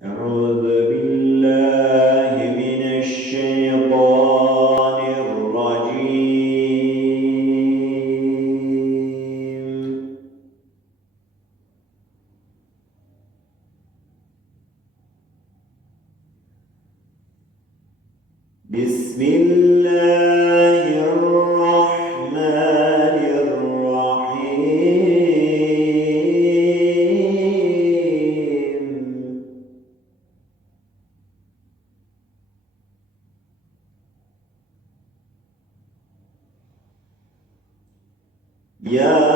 然后是 Yeah.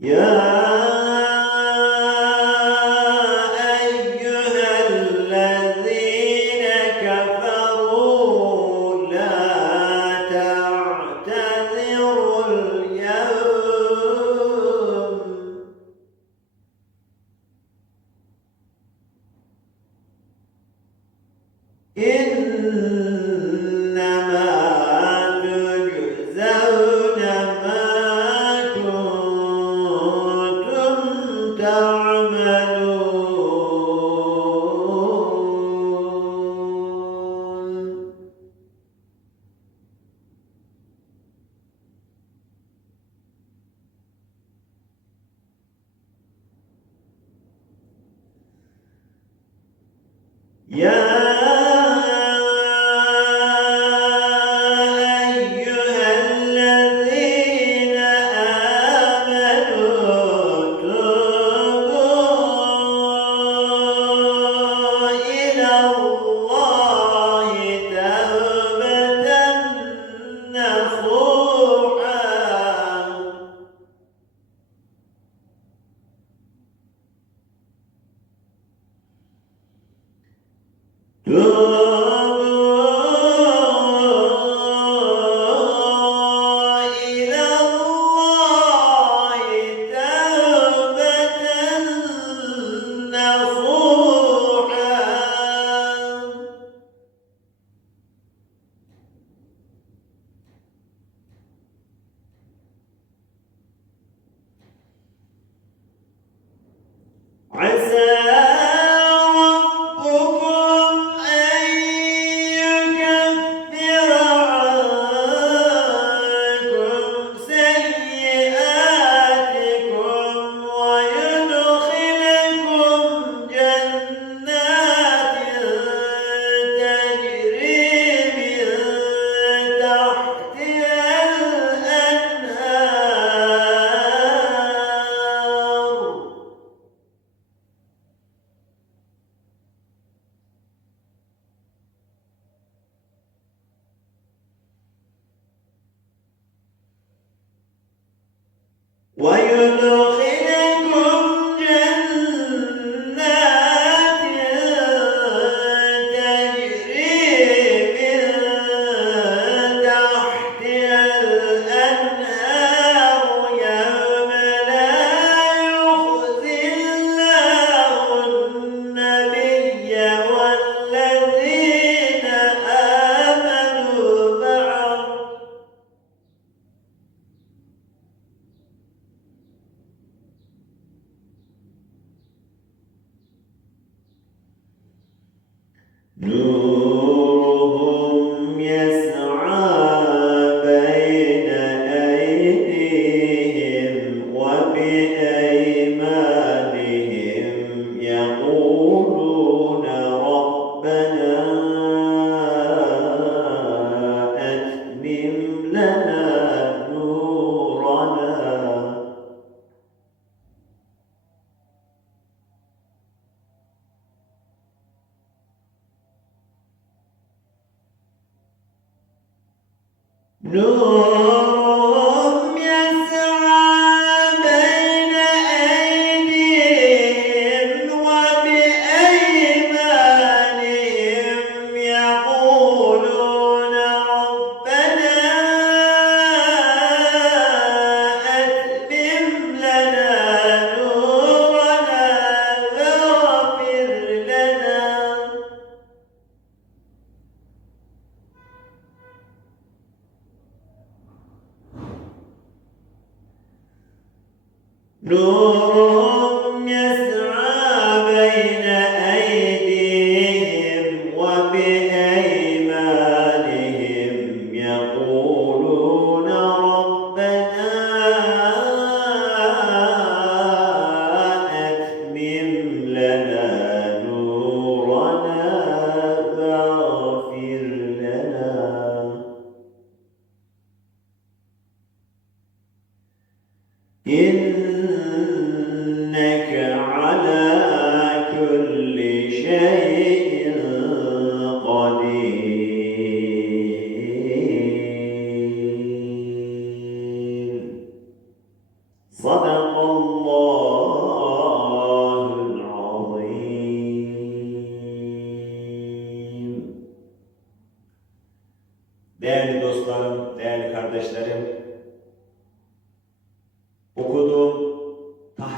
Yeah. Why you know على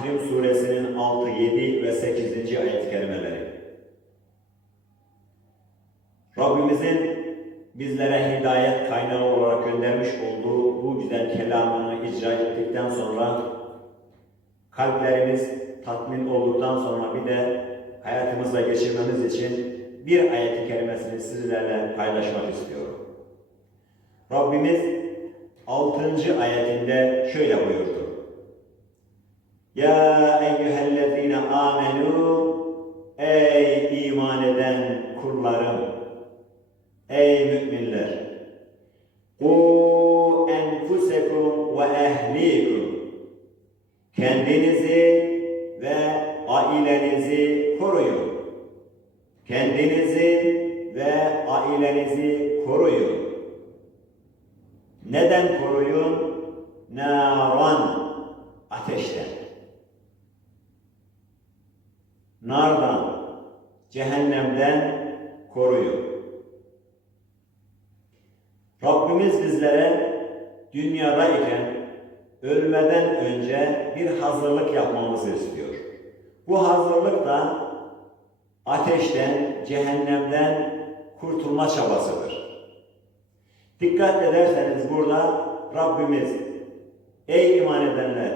Tahrim suresinin 6, 7 ve 8. ayet kelimeleri. Rabbimizin bizlere hidayet kaynağı olarak göndermiş olduğu bu güzel kelamını icra ettikten sonra kalplerimiz tatmin olduktan sonra bir de hayatımızda geçirmemiz için bir ayet-i kerimesini sizlerle paylaşmak istiyorum. Rabbimiz 6. ayetinde şöyle buyurdu. Ya eyyühellezine amenu Ey iman eden kullarım Ey müminler Ku enfusekum ve ehlikum Kendinizi ve ailenizi koruyun. Kendinizi ve ailenizi koruyun. Neden koruyun? Naran, ateşten. Nardan, cehennemden koruyun. Rabbimiz bizlere dünyadayken ölmeden önce bir hazırlık yapmamızı istiyor. Bu hazırlık da ateşten, cehennemden kurtulma çabasıdır. Dikkat ederseniz burada Rabbimiz ey iman edenler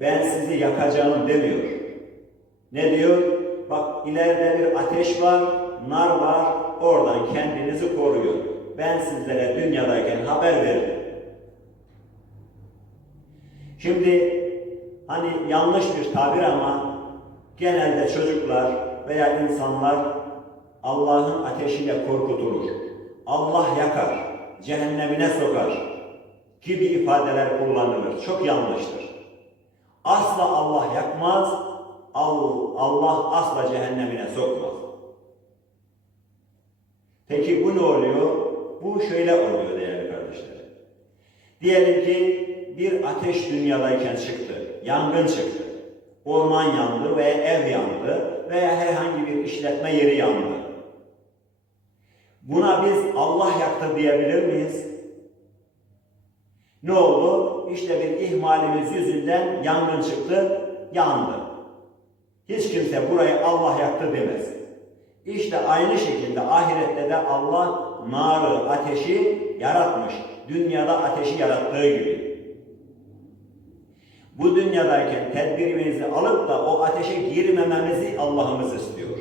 ben sizi yakacağım demiyor. Ne diyor? Bak ileride bir ateş var, nar var, oradan kendinizi koruyun. Ben sizlere dünyadayken haber verdim. Şimdi hani yanlış bir tabir ama genelde çocuklar veya insanlar Allah'ın ateşiyle korkutulur. Allah yakar, cehennemine sokar gibi ifadeler kullanılır. Çok yanlıştır. Asla Allah yakmaz, Allah asla cehennemine sokmaz. Peki bu ne oluyor? Bu şöyle oluyor değerli kardeşler. Diyelim ki bir ateş dünyadayken çıktı. Yangın çıktı. Orman yandı veya ev yandı veya herhangi bir işletme yeri yandı. Buna biz Allah yaktı diyebilir miyiz? Ne oldu? İşte bir ihmalimiz yüzünden yangın çıktı, yandı. Hiç kimse burayı Allah yaktı demez. İşte aynı şekilde ahirette de Allah narı, ateşi yaratmış. Dünyada ateşi yarattığı gibi. Bu dünyadayken tedbirimizi alıp da o ateşe girmememizi Allah'ımız istiyor.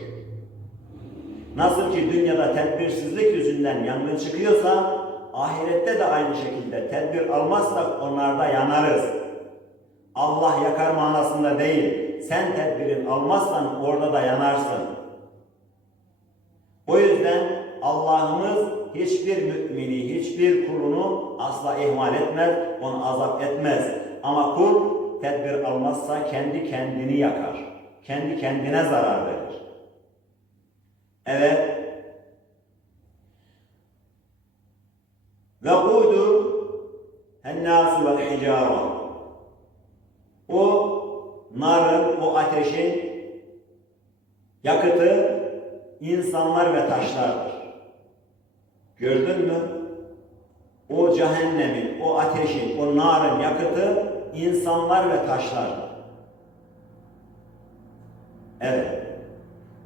Nasıl ki dünyada tedbirsizlik yüzünden yangın çıkıyorsa, ahirette de aynı şekilde tedbir almazsak onlarda yanarız. Allah yakar manasında değil, sen tedbirin almazsan orada da yanarsın. O yüzden Allah'ımız hiçbir mümini, hiçbir kulunu asla ihmal etmez, onu azap etmez. Ama kul tedbir almazsa kendi kendini yakar. Kendi kendine zarar verir. Evet. Ve kudu hennâsu vel hicâra. O narın, o ateşin yakıtı insanlar ve taşlardır. Gördün mü? O cehennemin, o ateşin, o narın yakıtı insanlar ve taşlar. Evet.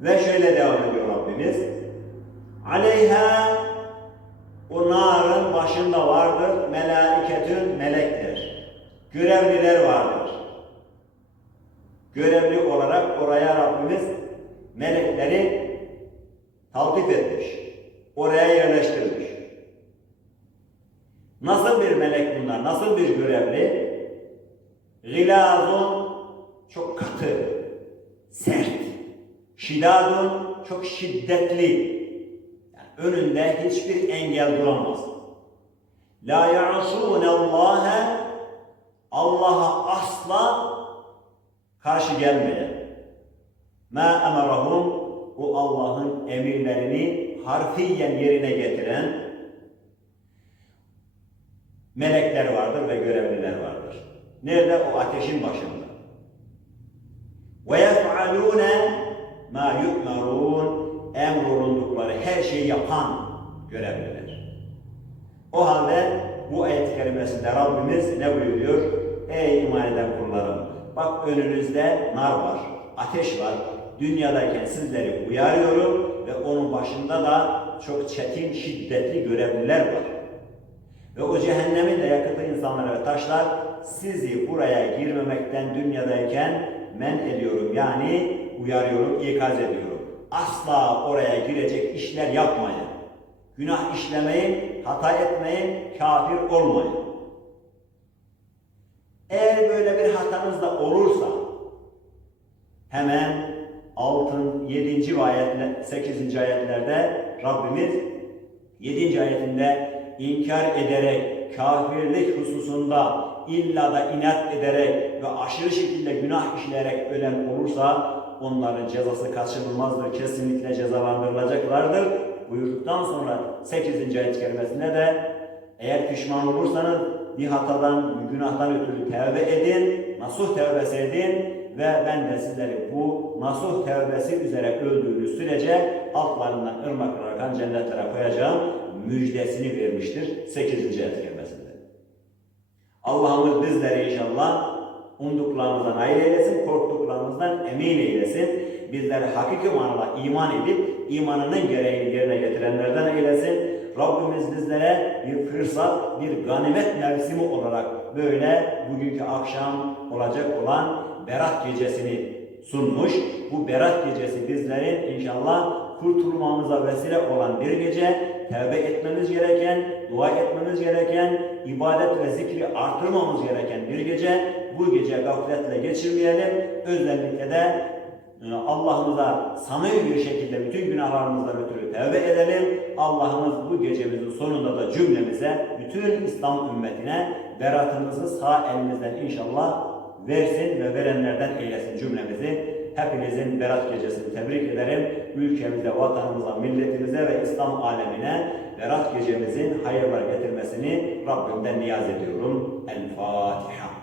Ve şöyle devam ediyor Rabbimiz. Aleyha o narın başında vardır melaiketün melekler. Görevliler vardır. Görevli olarak oraya Rabbimiz melekleri taltif etmiş. Oraya yerleştirmiş. Nasıl bir melek bunlar? Nasıl bir görevli? Gilazun çok katı, sert. Şidadun çok şiddetli. Yani önünde hiçbir engel duramaz. La ya'sûne Allah'a Allah'a asla karşı gelmeyen. Ma emarahum o Allah'ın emirlerini harfiyen yerine getiren melekler vardır ve görevliler vardır. Nerede? O ateşin başında. Ve yef'alûne ma yu'merûn emrolundukları her şeyi yapan görevliler. O halde bu ayet-i kerimesinde Rabbimiz ne buyuruyor? Ey iman eden kullarım! Bak önünüzde nar var, ateş var. Dünyadayken sizleri uyarıyorum ve onun başında da çok çetin, şiddetli görevliler var. Ve o cehennemin de yakıtı insanlar ve taşlar sizi buraya girmemekten dünyadayken men ediyorum. Yani uyarıyorum, ikaz ediyorum. Asla oraya girecek işler yapmayın. Günah işlemeyin, hata etmeyin, kafir olmayın. Eğer böyle bir hatanız da olursa hemen altın 7. ve ayetler, 8. ayetlerde Rabbimiz 7. ayetinde inkar ederek, kafirlik hususunda illa da inat ederek ve aşırı şekilde günah işleyerek ölen olursa onların cezası kaçınılmazdır. Kesinlikle cezalandırılacaklardır. Buyurduktan sonra 8. ayet kerimesinde de eğer pişman olursanız bir hatadan, bir günahtan ötürü tevbe edin, nasuh tevbesi edin ve ben de sizleri bu nasuh tevbesi üzere öldüğünüz sürece altlarından ırmaklar akan cennetlere koyacağım müjdesini vermiştir 8. ayet kerimesinde. Allah'ımız bizleri inşallah umduklarımızdan ayrı eylesin, korktuklarımızdan emin eylesin. Bizleri hakiki manada iman edip imanının gereğini yerine getirenlerden eylesin. Rabbimiz bizlere bir fırsat, bir ganimet mevsimi olarak böyle bugünkü akşam olacak olan Berat gecesini sunmuş. Bu Berat gecesi bizlerin inşallah kurtulmamıza vesile olan bir gece, tevbe etmemiz gereken, dua etmemiz gereken, ibadet ve zikri artırmamız gereken bir gece. Bu gece gafletle geçirmeyelim. Özellikle de Allah'ımıza samimi bir şekilde bütün günahlarımızdan ötürü tevbe edelim. Allah'ımız bu gecemizin sonunda da cümlemize, bütün İslam ümmetine beratımızı sağ elimizden inşallah versin ve verenlerden eylesin cümlemizi. Hep Hepinizin Berat Gecesi'ni tebrik ederim. Ülkemize, vatanımıza, milletimize ve İslam alemine Berat Gecemizin hayırlar getirmesini Rabbimden niyaz ediyorum. El Fatiha.